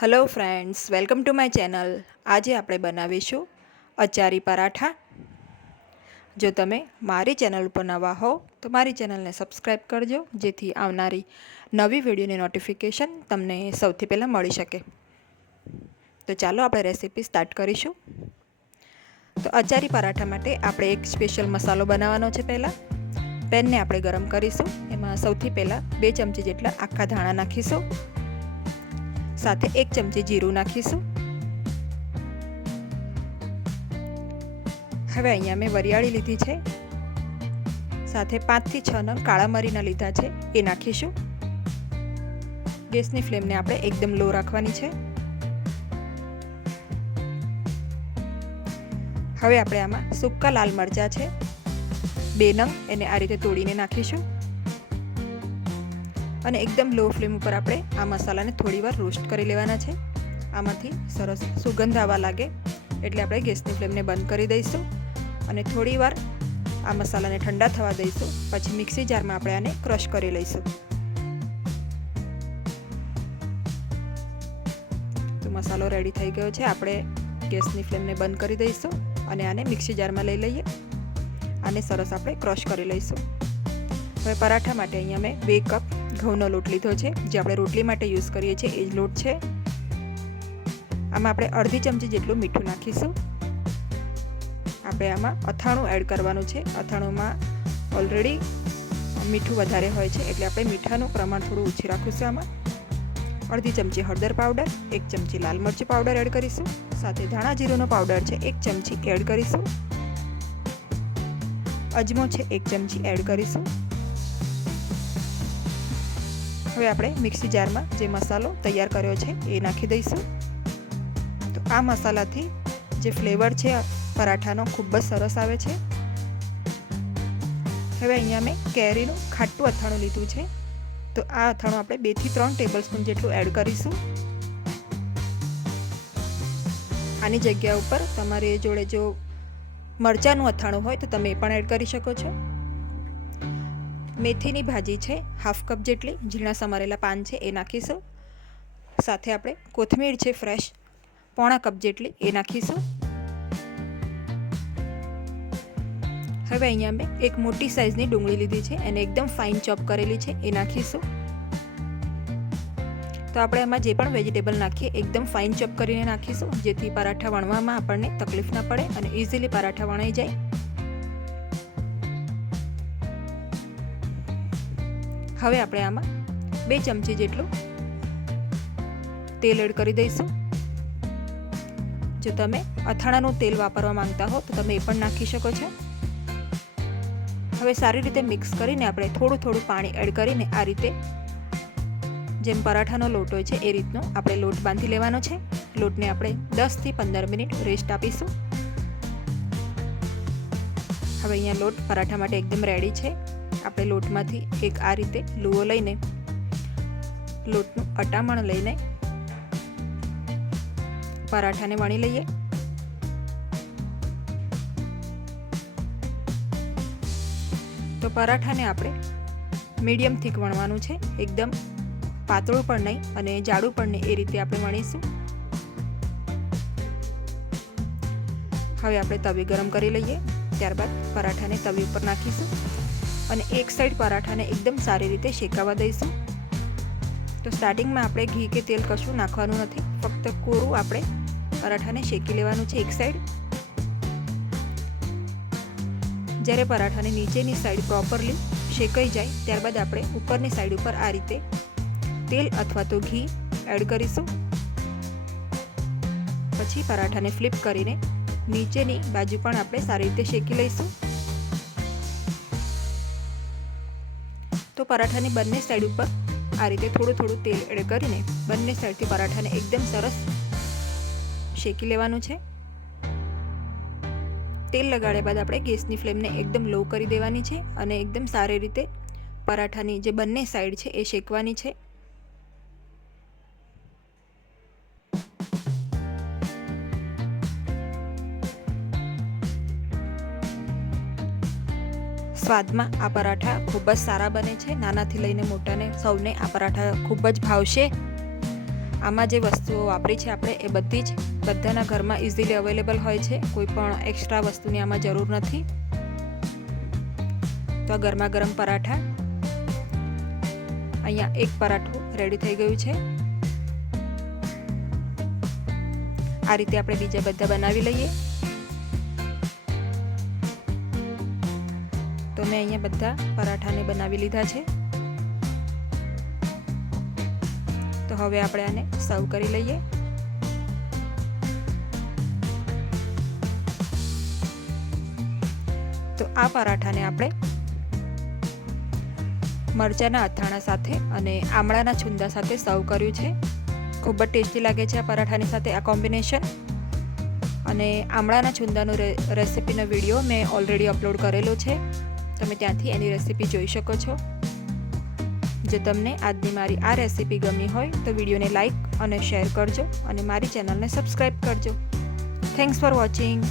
Hello friends welcome to my channel આજે આપણે બનાવીશું અચારી પરાઠા. જો તમે મારી ચેનલ ઉપર નવા હો, તો મારી ચેનલને સબસ્ક્રાઈબ કરજો, જેથી આવનારી નવી વિડીયોની નોટિફિકેશન તમને સૌથી પહેલાં મળી શકે. તો ચાલો આપણે રેસીપી સ્ટાર્ટ કરીશું. તો અચારી પરાઠા માટે આપણે એક સ્પેશિયલ મસાલો બનાવવાનો છે પહેલાં. પેનને આપણે ગરમ કરીશું. એમાં સૌથી પહેલાં બે ચમચી જેટલા આખા ધાણા નાખીશું. સાથે એક ચમચી જીરું નાખીશું. હવે અહીંયા મેં વરિયાળી લીધી છે. સાથે પાંચથી છ નંગ કાળા મરીના લીધા છે, એ નાખીશું. ગેસની ફ્લેમને આપણે એકદમ લો રાખવાની છે. હવે આપણે આમાં સૂકા લાલ મરચાં છે, બે નંગ એને આ રીતે તોડીને નાખીશું. અને એકદમ લો ફ્લેમ ઉપર આપણે આ મસાલાને થોડીવાર રોસ્ટ કરી લેવાના છે. આમાંથી સરસ સુગંધ આવવા લાગે એટલે આપણે ગેસની ફ્લેમને બંધ કરી દઈશું અને થોડીવાર આ મસાલાને ઠંડા થવા દઈશું. પછી મિક્સી જારમાં આપણે આને ક્રશ કરી લઈશું. તો મસાલો રેડી થઈ ગયો છે. આપણે ગેસની ફ્લેમને બંધ કરી દઈશું અને આને મિક્સી જારમાં લઈ લઈએ. આને સરસ આપણે ક્રશ કરી લઈશું. હવે પરાઠા માટે અહીંયા મેં બે કપ ઘઉંનો લોટ લીધો છે. જે આપણે રોટલી માટે યુઝ કરીએ છીએ, એ જ લોટ છે. આમાં આપણે અડધી ચમચી જેટલું મીઠું નાખીશું. આપણે આમાં અથાણું એડ કરવાનું છે. અથાણુંમાં ઓલરેડી મીઠું વધારે હોય છે, એટલે આપણે મીઠાનું પ્રમાણ થોડું ઓછું રાખીશું આમાં. અડધી ચમચી હળદર પાવડર એક ચમચી લાલ મરચી પાવડર એડ કરીશું. સાથે ધાણા જીરુંનો પાવડર છે, એક ચમચી એડ કરીશું. અજમો છે, એક ચમચી એડ કરીશું. હવે આપણે મિક્સી જારમાં જે મસાલો તૈયાર કર્યો છે એ નાખી દઈશું. તો આ મસાલાથી જે ફ્લેવર છે પરાઠાનો ખૂબ જ સરસ આવે છે. હવે અહીંયા મેં કેરીનું ખાટું અથાણું લીધું છે. તો આ અથાણું આપણે બેથી ત્રણ ટેબલ સ્પૂન જેટલું એડ કરીશું. આની જગ્યા ઉપર તમારી જોડે જો મરચાંનું અથાણું હોય તો તમે એ પણ એડ કરી શકો છો. મેથીની ભાજી છે, હાફ કપ જેટલી, ઝીણા સમારેલા પાન છે, એ નાખીશું. સાથે આપણે કોથમીર છે, ફ્રેશ, પોણા કપ જેટલી, એ નાખીશું. હવે અહીંયા મેં એક મોટી સાઇઝની ડુંગળી લીધી છે, એને એકદમ ફાઇન ચોપ કરેલી છે, એ નાખીશું. તો આપણે એમાં જે પણ વેજીટેબલ નાખીએ, એકદમ ફાઇન ચોપ કરીને નાખીશું, જેથી પરાઠા વણવામાં આપણને તકલીફ ના પડે અને ઇઝીલી પરાઠા વણાઈ જાય. હવે આપણે આમાં બે ચમચી જેટલું તેલ એડ કરી દઈશું. જો તમે અથાણાનું તેલ વાપરવા માંગતા હો, તો તમે એ પણ નાખી શકો છો. હવે સારી રીતે મિક્સ કરીને આપણે થોડું થોડું પાણી એડ કરીને આ રીતે જેમ પરાઠાનો લોટ હોય છે, એ રીતનો આપણે લોટ બાંધી લેવાનો છે. લોટને આપણે દસથી પંદર મિનિટ રેસ્ટ આપીશું. હવે અહીંયા લોટ પરાઠા માટે એકદમ રેડી છે. આપણે લોટમાંથી એક આ રીતે લુઓ લઈને, લોટનું અટામણ લઈને પરાઠાને વણી લઈએ. તો પરાઠાને આપણે મીડિયમ થીક વણવાનું છે. એકદમ પાતળું પણ નહીં અને જાડું પણ નહીં, એ રીતે આપણે વણીશું. હવે આપણે તવી ગરમ કરી લઈએ, ત્યારબાદ પરાઠાને તવી ઉપર નાખીશું. અને એક સાઈડ પરાઠાને એકદમ સારી રીતે શેકાવા દઈશું. તો સ્ટાર્ટિંગમાં આપણે ઘી કે તેલ કશું નાખવાનું નથી, ફક્ત કોરું આપણે પરાઠાને શેકી લેવાનું છે એક સાઈડ જ્યારે પરાઠાની નીચેની સાઈડ પ્રોપરલી શેકાઈ જાય, ત્યારબાદ આપણે ઉપરની સાઈડ ઉપર આ રીતે તેલ અથવા તો ઘી એડ કરીશું. પછી પરાઠાને ફ્લિપ કરીને નીચેની બાજુ પણ આપણે સારી રીતે શેકી લઈશું. તો પરાઠાની બંને સાઈડ ઉપર આ રીતે થોડું થોડું તેલ એડ કરીને બંને સાઈડથી પરાઠાને એકદમ સરસ શેકી લેવાનું છે. તેલ લગાડ્યા બાદ આપણે ગેસની ફ્લેમને એકદમ લો કરી દેવાની છે અને એકદમ સારી રીતે પરાઠાની જે બંને સાઈડ છે એ શેકવાની છે. સ્વાદમાં આ પરાઠા ખૂબ જ સારા બને છે. નાનાથી લઈને મોટાને સૌને આ પરાઠા ખૂબ જ ભાવશે. આમાં જે વસ્તુઓ વાપરી છે આપણે એ બધી જ બધાના ઘરમાં ઇઝીલી અવેલેબલ હોય છે. કોઈ પણ એક્સ્ટ્રા વસ્તુની આમાં જરૂર નથી. તો ગરમા ગરમ પરાઠા. અહીંયા એક પરાઠું રેડી થઈ ગયું છે. આ રીતે આપણે બીજા બધા બનાવી લઈએ. તો મેં અહીંયા બધા પરાઠાને બનાવી લીધા છે. તો હવે આપણે આને સર્વ કરી લઈએ. તો આ પરાઠાને આપણે મરચાના અથાણા સાથે અને આમળાના છુંદા સાથે સર્વ કર્યું છે. ખૂબ જ ટેસ્ટી લાગે છે આ પરાઠાની સાથે આ કોમ્બિનેશન. અને આમળાના છુંદાનો રેસિપીનો વીડિયો મેં ઓલરેડી અપલોડ કરેલો છે. તમે ત્યાંથી એની રેસિપી જોઈ શકો છો. જો તમને આજની મારી આ રેસિપી ગમી હોય તો વિડીયોને લાઈક અને શેર કરજો અને મારી ચેનલને સબસ્ક્રાઈબ કરજો. Thanks for watching